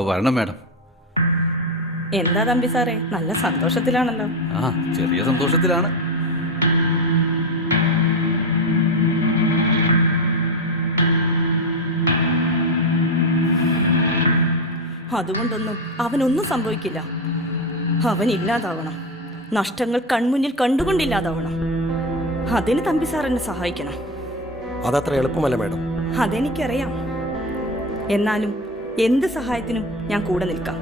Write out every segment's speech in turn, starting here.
വരണം മാഡം. എന്താ തമ്പി സാറേ, നല്ല സന്തോഷത്തിലാണല്ലോ. ആ, ചെറിയ സന്തോഷത്തിലാണ്. അതുകൊണ്ടൊന്നും അവനൊന്നും സംഭവിക്കില്ല. അവൻ ഇല്ലാതാവണം. നഷ്ടങ്ങൾ കൺമുന്നിൽ കണ്ടുകൊണ്ടില്ലാതാവണം. അതിന് തമ്പി സാർ എന്നെ സഹായിക്കണം. അതത്ര എളുപ്പമല്ല മാഡം. അതെനിക്കറിയാം. എന്നാലും എന്ത് സഹായത്തിനും ഞാൻ കൂടെ നിൽക്കാം.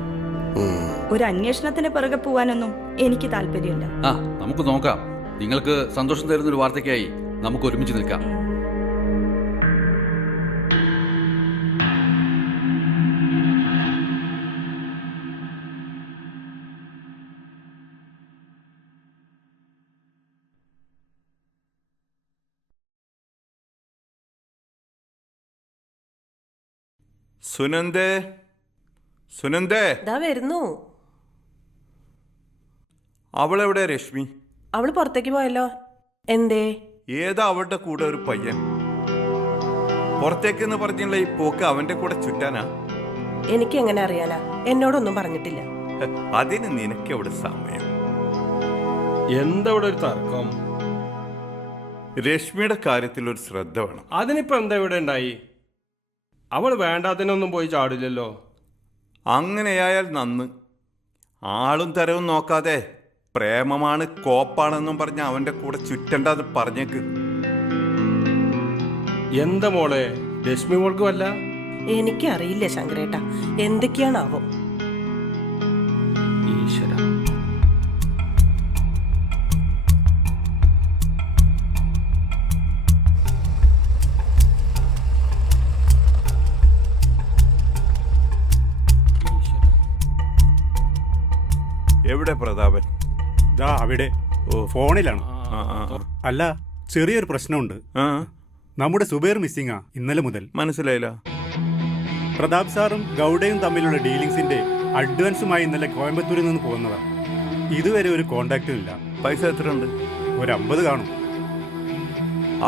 ഒരു അന്വേഷണത്തിന് പിറകെ പോവാനൊന്നും എനിക്ക് താല്പര്യമില്ല. ആ, നമുക്ക് നോക്കാം. നിങ്ങൾക്ക് സന്തോഷം തരുന്നൊരു വാർത്തയ്ക്കായി നമുക്ക് ഒരുമിച്ച് നിൽക്കാം. സുനന്ദേ, സുനന്ദേ, ദാ വരുന്നു. അവളെവിടെ രശ്മി? അവള് പുറത്തേക്ക് പോയല്ലോ. എന്തേ? ഏതാ അവളുടെ കൂടെ ഒരു പയ്യൻ? പുറത്തേക്കെന്ന് പറഞ്ഞുള്ള ഈ പോക്ക് അവന്റെ കൂടെ ചുറ്റാനാ? എനിക്ക് എങ്ങനെ അറിയാനാ? എന്നോടൊന്നും പറഞ്ഞിട്ടില്ല. അതിന് നിനക്ക് എവിടെ സമയം? എന്താ ഇവിടെ ഒരു തർക്കം? രശ്മിയുടെ കാര്യത്തിൽ ഒരു ശ്രദ്ധ വേണം. അതിനിപ്പോ എന്താ ഇവിടെ ഉണ്ടായി? അവൾ വേണ്ടാത്തിനൊന്നും പോയി ചാടില്ലല്ലോ. അങ്ങനെയായാൽ നന്ന്. ആളും തരവും നോക്കാതെ പ്രേമമാണ് കോപ്പാണെന്നും പറഞ്ഞ് അവന്റെ കൂടെ ചുറ്റണ്ടെന്ന് പറഞ്ഞേക്ക്. എന്താ മോളെ, രശ്മി മോൾക്ക് വല്ല? എനിക്കറിയില്ല ശങ്കരേട്ട, എന്തൊക്കെയാണാവോ. ഈശ്വര. എവിടെ പ്രതാപൻ? ദാ അവിടെ ഫോണിലാണ്. ആ, ആ, ആ. അല്ല, ചെറിയൊരു പ്രശ്നമുണ്ട്. ആ, നമ്മുടെ സുബൈർ മിസ്സിംഗാ ഇന്നലെ മുതൽ. മനസ്സിലായില്ല. പ്രതാപ് സാറും ഗൗഡയും തമ്മിലുള്ള ഡീലിങ്സിന്റെ അഡ്വാൻസുമായി ഇന്നലെ കോയമ്പത്തൂരിൽ നിന്ന് പോകുന്നതാ. ഇതുവരെ ഒരു കോണ്ടാക്റ്റും ഇല്ല. പൈസ എത്ര ഉണ്ട്? ഒരു 50 കാണും.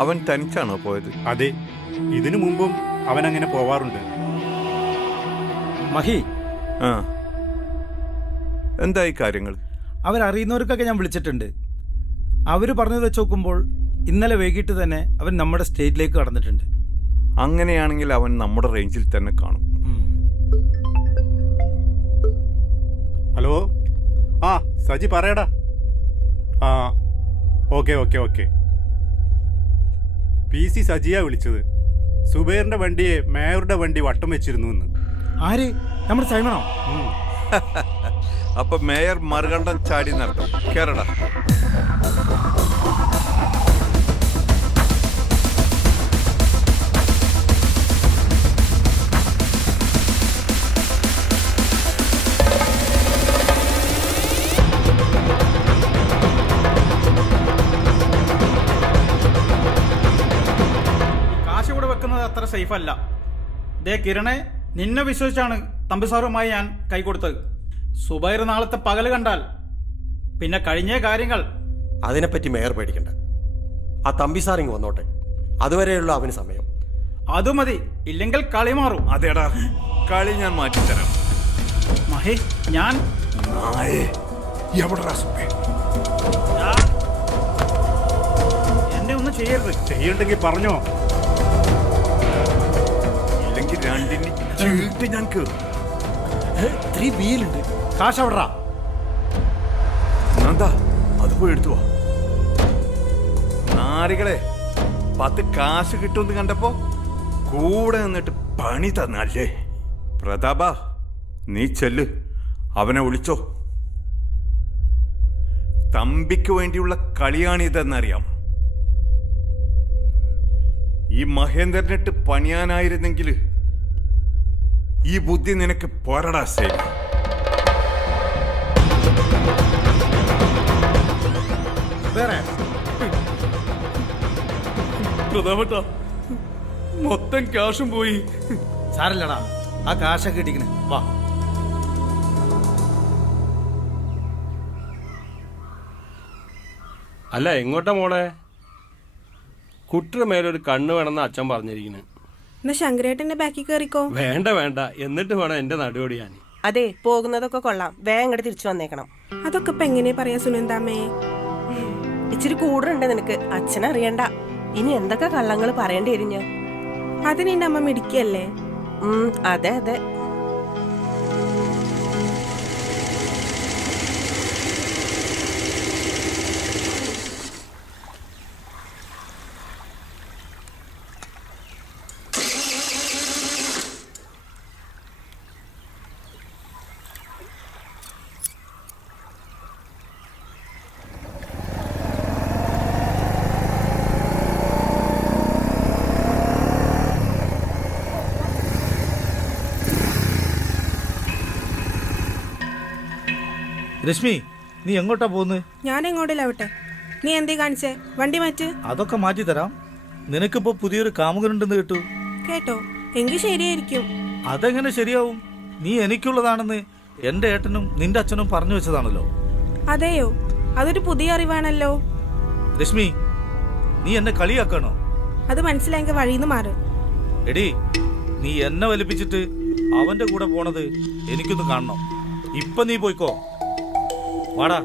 അവൻ തനിച്ചാണോ പോയത്? അതെ, ഇതിനു മുമ്പും അവൻ അങ്ങനെ പോവാറുണ്ട്. മഹി, ആ, എന്തായി കാര്യങ്ങൾ? അവരറിയുന്നവർക്കൊക്കെ ഞാൻ വിളിച്ചിട്ടുണ്ട്. അവർ പറഞ്ഞത് വെച്ച് നോക്കുമ്പോൾ ഇന്നലെ വൈകിട്ട് തന്നെ അവൻ നമ്മുടെ സ്റ്റേറ്റിലേക്ക് കടന്നിട്ടുണ്ട്. അങ്ങനെയാണെങ്കിൽ അവൻ നമ്മുടെ റേഞ്ചിൽ തന്നെ കാണും. ഹലോ, ആ സജി പറയടാ. ആ, ഓക്കെ ഓക്കെ ഓക്കെ. PC സജിയാ വിളിച്ചത്. സുബൈറിന്റെ വണ്ടിയെ മേയറുടെ വണ്ടി വട്ടം വെച്ചിരുന്നു എന്ന്. ആര്? നമ്മുടെ സൈമണോ? അപ്പൊ മേയർ മറുകണ്ഠം ചാടി നടത്തും. കേരള കാശ് ഇവിടെ വെക്കുന്നത് അത്ര സേഫ് അല്ല. ദേ കിരണെ, നിന്നെ വിശ്വസിച്ചാണ് തമ്പി സാറുമായി ഞാൻ കൈ കൊടുത്തത്. സുബൈർ നാളത്തെ പകല് കണ്ടാൽ പിന്നെ കഴിഞ്ഞ കാര്യങ്ങൾ. അതിനെപ്പറ്റി മേയർ പേടിക്കണ്ട. ആ തമ്പി സാറിങ് വന്നോട്ടെ. അതുവരെയുള്ള അവന് സമയം. അത് മതി, ഇല്ലെങ്കിൽ കളി മാറും. അതേടാ, കളി ഞാൻ മാറ്റിത്തരാം. മഹേ, ഞാൻ എന്നെ ഒന്നും ചെയ്യരുത്. ചെയ്യണ്ടെങ്കിൽ പറഞ്ഞോ. ഇല്ലെങ്കിൽ രണ്ടിന് ചീട്ട് ഞാൻ കേറും. 3 ബിയിലുണ്ട്. കാശ് അവിടാ. എന്താ അത് പോയി എടുത്തു. നാരികളെ, 10 കാശ് കിട്ടുമെന്ന് കണ്ടപ്പോ കൂടെ നിന്നിട്ട് പണി തന്നല്ലേ. പ്രതാപ, നീ ചെല്ല്, അവനെ വിളിച്ചോ. തമ്പിക്ക് വേണ്ടിയുള്ള കളിയാണിതെന്നറിയാം. ഈ മഹേന്ദ്രനിട്ട് പണിയാനായിരുന്നെങ്കിൽ ഈ ബുദ്ധി നിനക്ക് പോരടാ. ശരി, വേറെ പ്രതാപേട്ടാ, മൊത്തം ക്യാഷും പോയി. സാരല്ലടാ, ആ കാശൊക്കെ ഇടിക്കണേ. വാ. അല്ല, എങ്ങോട്ടാ മോളെ? കുട്ടിയുടെ മേലൊരു കണ്ണ് വേണമെന്ന് അച്ഛൻ പറഞ്ഞിരിക്കുന്നു. എന്നാ ശങ്കരേട്ടന്റെ ബാക്കിൽ കയറിക്കോ. വേണ്ട വേണ്ട, എന്നിട്ട് വേണം എന്റെ നടുപടിയാൻ. അതെ, പോകുന്നതൊക്കെ കൊള്ളാം, വേഗം ഇങ്ങോട്ട് തിരിച്ചു വന്നേക്കണം. അതൊക്കെ ഇപ്പൊ എങ്ങനെയാ പറയാ സുനന്ദാമ്മേ? ഇച്ചിരി കൂടുതലുണ്ട് നിനക്ക്, അച്ഛനറിയണ്ട. ഇനി എന്തൊക്കെ കള്ളങ്ങൾ പറയേണ്ടി വരും ഞാൻ. അതിന് എന്റെ അമ്മ മിടിക്കല്ലേ? അതെ അതെ. രശ്മി, നീ എങ്ങോട്ടാ പോകുന്നത്? ഞാൻ എങ്ങോട്ടില്ലാവട്ടെ, നീ എന്തേ കാണിച്ചേ? വണ്ടി മാറ്റ്. അതൊക്കെ മാറ്റി തരാം. നിനക്കിപ്പോ പുതിയൊരു കാമുകനുണ്ടെന്ന് കേട്ടു. കേട്ടോ? എങ്കിൽ ശരിയായിരിക്കും. അതെങ്ങനെ ശരിയാവും? നീ എനിക്കുള്ളതാണെന്ന് എന്റെ ഏട്ടനും നിന്റെ അച്ഛനും പറഞ്ഞു വെച്ചതാണല്ലോ. അതെയോ? അതൊരു പുതിയ അറിവാണല്ലോ. രശ്മി, നീ എന്നെ കളിയാക്കണോ? അത് മനസ്സിലായെങ്കിൽ വഴിന്ന് മാറ്. എടി, നീ എന്നെ വലിപ്പിച്ചിട്ട് അവന്റെ കൂടെ പോണത് എനിക്കൊന്ന് കാണണം. ഇപ്പൊ നീ പോയിക്കോ, വാടാ.